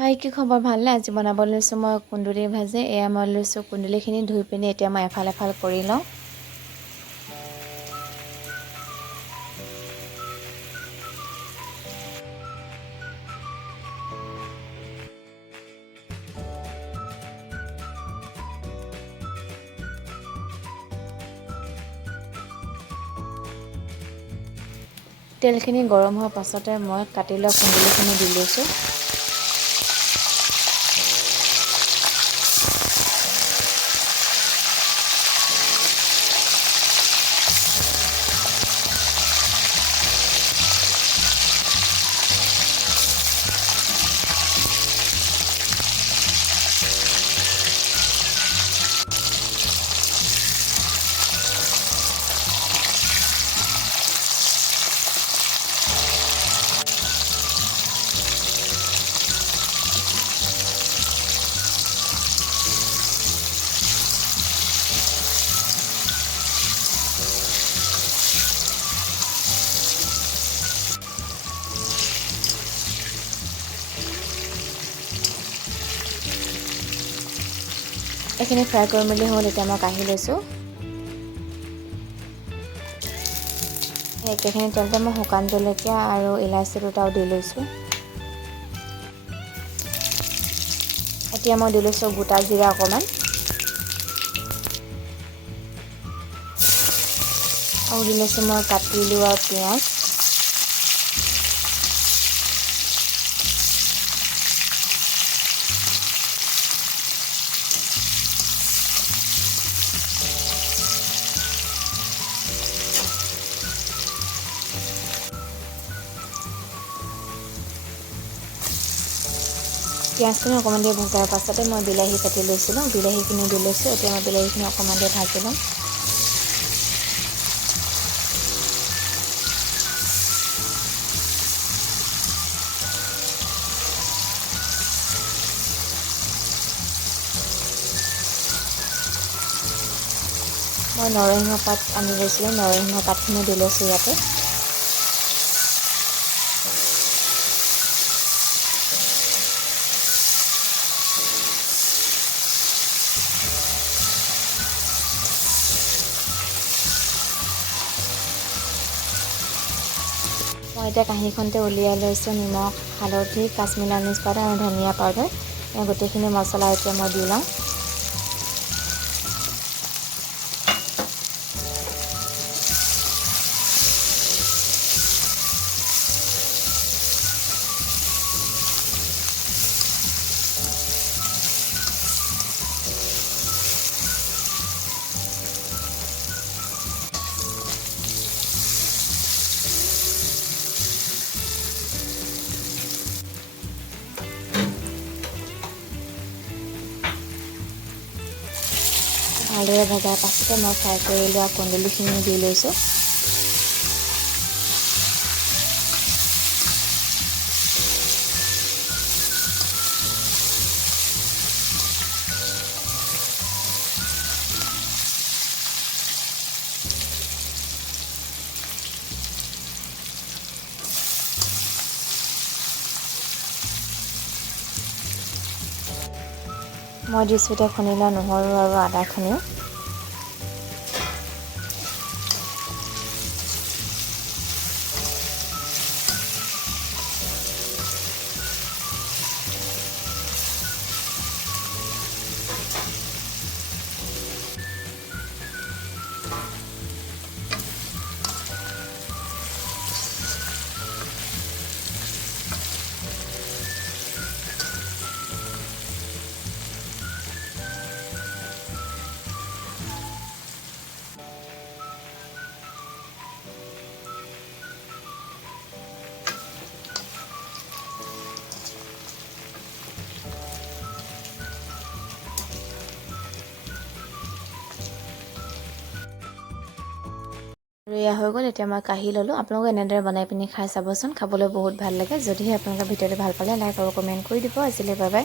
হাই কি খবৰ ভালনে আজি বনাব লৈছোঁ মই কুন্দুলি ভাজি এয়া মই লৈছোঁ কুন্দুলিখিনি ধুই পিনি এতিয়া মই এফাল এফাল কৰি লওঁ তেলখিনি গৰম হোৱাৰ পাছতে মই কাটি লোৱা কুন্দুলিখিনি দি লৈছোঁ এইখিনি ফ্ৰাই কৰি মেলি হ'ল এতিয়া মই কাঢ়ি লৈছোঁ একেখিনি তেলতে মই শুকান জলকীয়া আৰু ইলাচি দুটাও দি লৈছোঁ এতিয়া মই দি লৈছোঁ গোটা জিৰা অকণমান আৰু দি লৈছোঁ মই কাটি লোৱা পিঁয়াজ পিঁয়াজখিনি অকণমান দেৰি ভজাৰ পাছতে মই বিলাহী কাটি লৈছিলোঁ বিলাহীখিনি দি লৈছোঁ এতিয়া মই বিলাহীখিনি অকণমান দেৰি ভাজি ল'ম মই নৰসিংহ পাত আনি লৈছিলোঁ নৰসিংহ পাতখিনি দি লৈছোঁ ইয়াতে মই এতিয়া কাঁহীখনতে উলিয়াই লৈছোঁ নিমখ হালধি কাশ্মীৰ লাল মিৰ্চ পাউডাৰ আৰু ধনিয়া পাউডাৰ এই গোটেইখিনি মছলা এতিয়া মই দি লওঁ ভালদৰে ভজাৰ পাছতে মই ফ্ৰাই কৰি লোৱা কুন্দুলিখিনি দি লৈছোঁ মই দিছোঁ এতিয়া খুন্দি লোৱা নহৰু আৰু আদাখিনিও এয়া হৈ গ'ল এতিয়া মই কাঢ়ি ল'লোঁ আপোনালোকে এনেদৰে বনাই পিনি খাই চাবচোন খাবলৈ বহুত ভাল লাগে যদিহে আপোনালোকে ভিডিঅ'টো ভাল পালে লাইক আৰু কমেণ্ট কৰি দিব আজিলৈ বাই বাই